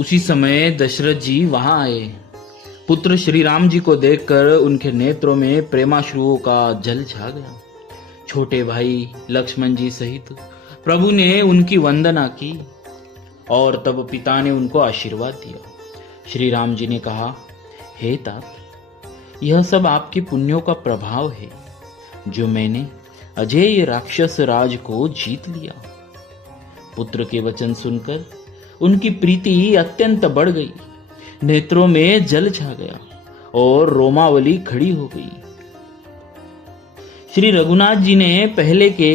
उसी समय दशरथ जी वहां आए। पुत्र श्री राम जी को देखकर उनके नेत्रों में प्रेमाश्रुओं का जल छा गया। छोटे भाई लक्ष्मण जी सहित प्रभु ने उनकी वंदना की और तब पिता ने उनको आशीर्वाद दिया। श्री राम जी ने कहा, हे तात, यह सब आपके पुण्यों का प्रभाव है जो मैंने अजेय राक्षस राज को जीत लिया। पुत्र के वचन सुनकर उनकी प्रीति अत्यंत बढ़ गई, नेत्रों में जल छा गया और रोमावली खड़ी हो गई। श्री रघुनाथ जी ने पहले के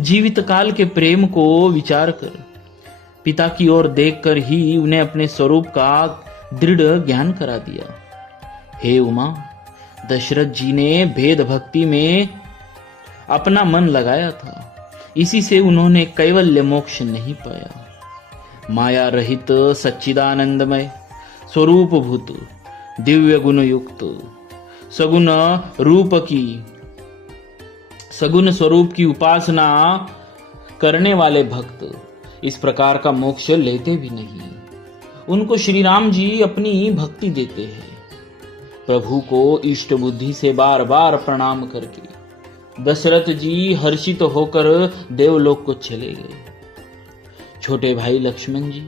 जीवित काल के प्रेम को विचार कर पिता की ओर देखकर ही उन्हें अपने स्वरूप का दृढ़ ज्ञान करा दिया। हे उमा, दशरथ जी ने भेद भक्ति में अपना मन लगाया था, इसी से उन्होंने कैवल्य मोक्ष नहीं पाया। माया रहित सच्चिदानंदमय स्वरूप भूत दिव्य गुण युक्त सगुण स्वरूप की उपासना करने वाले भक्त इस प्रकार का मोक्ष लेते भी नहीं। उनको श्री राम जी अपनी भक्ति देते हैं। प्रभु को इष्ट बुद्धि से बार बार प्रणाम करके दशरथ जी हर्षित होकर देवलोक को चले गए। छोटे भाई लक्ष्मण जी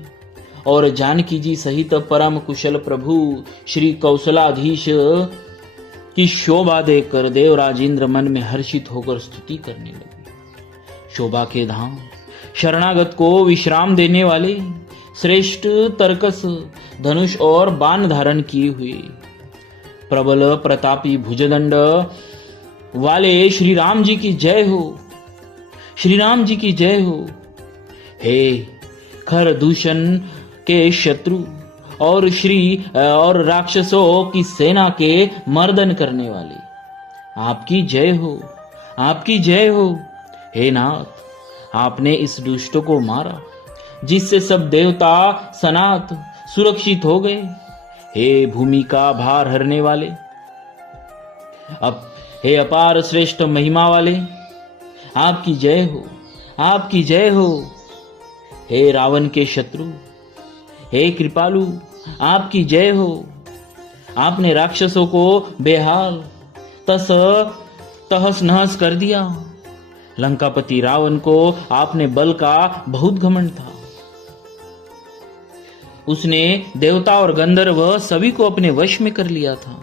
और जानकी जी सहित परम कुशल प्रभु श्री कौशलाधीश की शोभा देखकर देवराजेंद्र मन में हर्षित होकर स्तुति करने लगे। शोभा के धाम शरणागत को विश्राम देने वाले श्रेष्ठ तर्कस धनुष और बाण धारण किए हुए प्रबल प्रतापी भुजदंड वाले श्री राम जी की जय हो, श्री राम जी की जय हो। हे खर दूषण के शत्रु और राक्षसों की सेना के मर्दन करने वाले, आपकी जय हो, आपकी जय हो। हे नाथ, आपने इस दुष्ट को मारा जिससे सब देवता सनात सुरक्षित हो गए। हे भूमि का भार हरने वाले, हे अपार श्रेष्ठ महिमा वाले, आपकी जय हो, आपकी जय हो। हे रावण के शत्रु, हे कृपालु, आपकी जय हो। आपने राक्षसों को बेहाल तहस नहस कर दिया। लंकापति रावण को आपने बल का बहुत घमंड था। उसने देवता और गंधर्व सभी को अपने वश में कर लिया था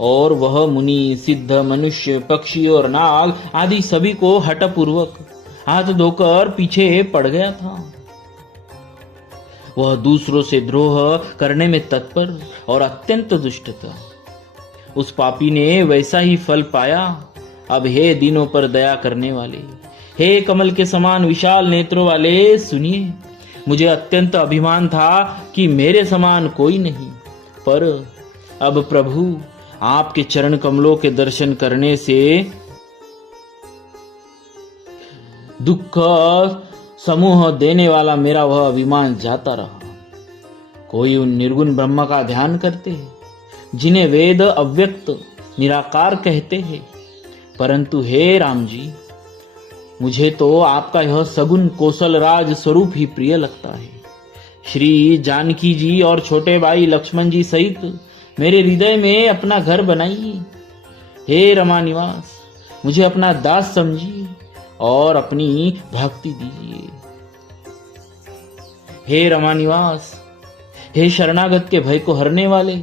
और वह मुनि सिद्ध मनुष्य पक्षी और नाग आदि सभी को हठपूर्वक हाथ धोकर पीछे पड़ गया था। वह दूसरों से द्रोह करने में तत्पर और अत्यंत दुष्ट था। उस पापी ने वैसा ही फल पाया। अब हे दीनों पर दया करने वाले, हे कमल के समान विशाल नेत्रों वाले, सुनिए। मुझे अत्यंत अभिमान था कि मेरे समान कोई नहीं, पर अब प्रभु आपके चरण कमलों के दर्शन करने से दुख समूह देने वाला मेरा वह अभिमान जाता रहा। कोई उन निर्गुण ब्रह्म का ध्यान करते हैं जिन्हें वेद अव्यक्त निराकार कहते हैं, परंतु हे राम जी, मुझे तो आपका यह सगुण कौशल राज स्वरूप ही प्रिय लगता है। श्री जानकी जी और छोटे भाई लक्ष्मण जी सहित मेरे हृदय में अपना घर बनाइए। हे रमा निवास, मुझे अपना दास समझिए और अपनी भक्ति दीजिए। हे रमा निवास, हे शरणागत के भय को हरने वाले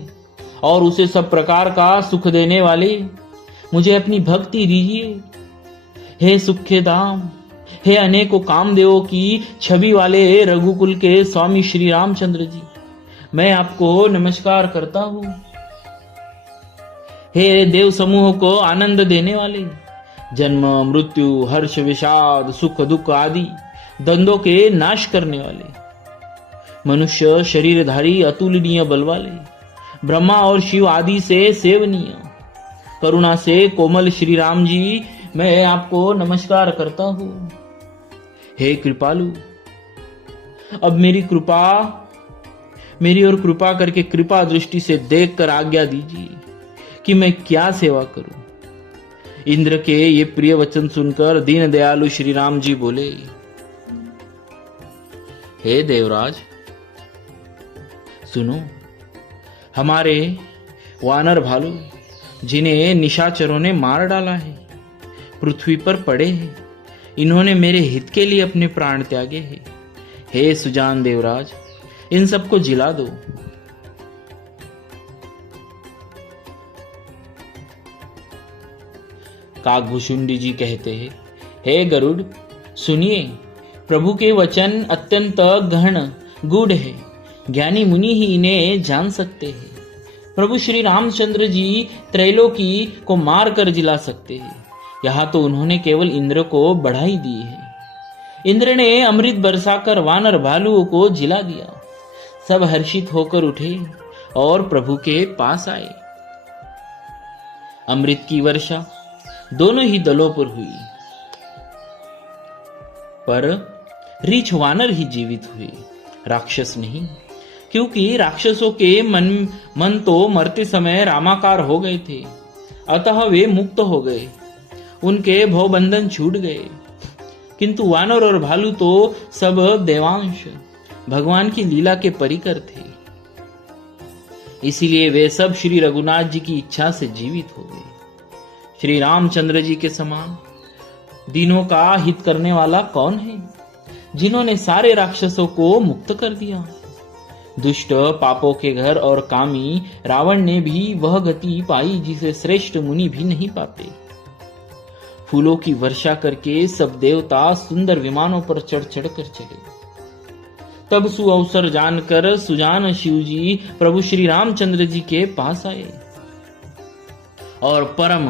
और उसे सब प्रकार का सुख देने वाले, मुझे अपनी भक्ति दीजिए। हे सुख के धाम, हे अनेकों कामदेवों की छवि वाले रघुकुल के स्वामी श्री रामचंद्र जी, मैं आपको नमस्कार करता हूं। हे देव समूह को आनंद देने वाले, जन्म मृत्यु हर्ष विषाद सुख दुख आदि द्वंद्वों के नाश करने वाले, मनुष्य शरीरधारी अतुलनीय बल वाले, ब्रह्मा और शिव आदि से सेवनीय करुणा से कोमल श्री राम जी, मैं आपको नमस्कार करता हूं। हे कृपालु, अब मेरी और कृपा करके कृपा दृष्टि से देखकर आज्ञा दीजिए कि मैं क्या सेवा करूं। इंद्र के ये प्रिय वचन सुनकर दीन दयालु श्री राम जी बोले, हे देवराज, सुनो, हमारे वानर भालू जिन्हें निशाचरों ने मार डाला है, पृथ्वी पर पड़े हैं। इन्होंने मेरे हित के लिए अपने प्राण त्यागे हैं। हे सुजान देवराज, इन सबको जिला दो। काकभूषुंडी जी कहते हैं, हे गरुड़, सुनिए, प्रभु के वचन अत्यंत गहन गूढ़ है। ज्ञानी मुनि ही इन्हें जान सकते हैं। प्रभु श्री रामचंद्र जी त्रैलोकी को मार कर जिला सकते हैं। यहाँ तो उन्होंने केवल इंद्र को बढ़ाई दी है। इंद्र ने अमृत बरसाकर वानर भालुओं को जिला दिया। सब हर्षित होकर उठे और प्रभु के पास आए। अमृत की वर्षा दोनों ही दलों पर हुई, पर रीछ वानर ही जीवित हुए, राक्षस नहीं, क्योंकि राक्षसों के मन तो मरते समय रामाकार हो गए थे, अतः वे मुक्त हो गए, उनके भवबंधन छूट गए। किंतु वानर और भालू तो सब देवांश भगवान की लीला के परिकर थे, इसीलिए वे सब श्री रघुनाथ जी की इच्छा से जीवित हो गए। श्री रामचंद्र जी के समान दीनों का हित करने वाला कौन है, जिन्होंने सारे राक्षसों को मुक्त कर दिया। दुष्ट पापों के घर और कामी रावण ने भी वह गति पाई जिसे श्रेष्ठ मुनि भी नहीं पाते। फूलों की वर्षा करके सब देवता सुंदर विमानों पर चढ़ चढ़ कर चले। तब सुअवसर जानकर सुजान शिव जी प्रभु श्री रामचंद्र जी के पास आए और परम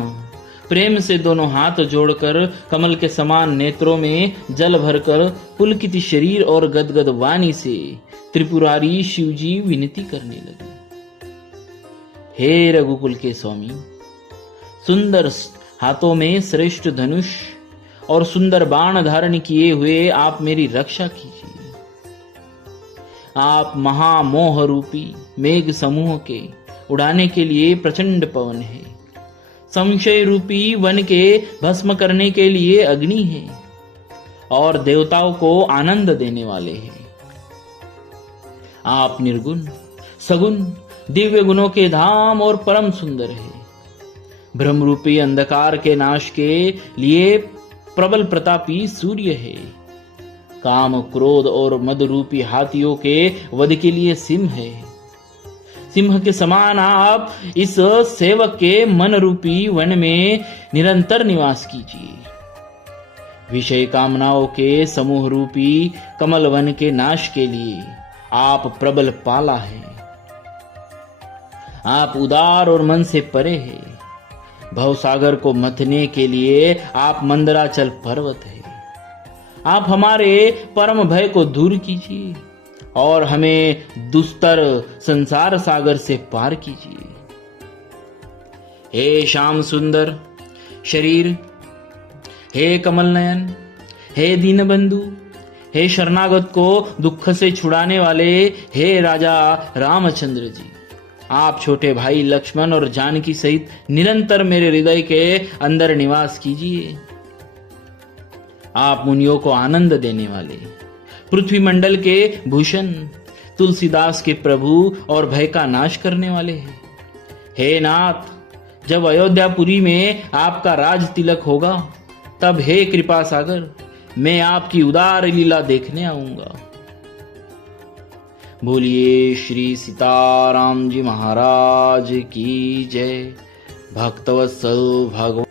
प्रेम से दोनों हाथ जोड़कर कमल के समान नेत्रों में जल भरकर पुलकित शरीर और गदगद वाणी से त्रिपुरारी शिव जी विनती करने लगे। हे रघुकुल के स्वामी, सुंदर हाथों में श्रेष्ठ धनुष और सुंदर बाण धारण किए हुए आप मेरी रक्षा कीजिए। आप महामोह रूपी मेघ समूह के उड़ाने के लिए प्रचंड पवन है, संशय रूपी वन के भस्म करने के लिए अग्नि है और देवताओं को आनंद देने वाले हैं। आप निर्गुण सगुण दिव्य गुणों के धाम और परम सुंदर है। ब्रह्म रूपी अंधकार के नाश के लिए प्रबल प्रतापी सूर्य है। काम क्रोध और मद रूपी हाथियों के वध के लिए सिंह है। सिंह के समान आप इस सेवक के मन रूपी वन में निरंतर निवास कीजिए। विषय कामनाओं के समूह रूपी कमल वन के नाश के लिए आप प्रबल पाला है। आप उदार और मन से परे है। भवसागर को मथने के लिए आप मंदराचल पर्वत है। आप हमारे परम भय को दूर कीजिए और हमें दुस्तर संसार सागर से पार कीजिए। हे श्याम सुंदर शरीर, हे कमल नयन, हे दीनबंधु, हे शरणागत को दुख से छुड़ाने वाले, हे राजा रामचंद्र जी, आप छोटे भाई लक्ष्मण और जानकी सहित निरंतर मेरे हृदय के अंदर निवास कीजिए। आप मुनियों को आनंद देने वाले, पृथ्वी मंडल के भूषण, तुलसीदास के प्रभु और भय का नाश करने वाले हैं। हे नाथ, जब अयोध्यापुरी में आपका राज तिलक होगा, तब हे कृपा सागर, मैं आपकी उदार लीला देखने आऊंगा। बोलिए श्री सीताराम जी महाराज की जय। भक्तवत्सल भगवान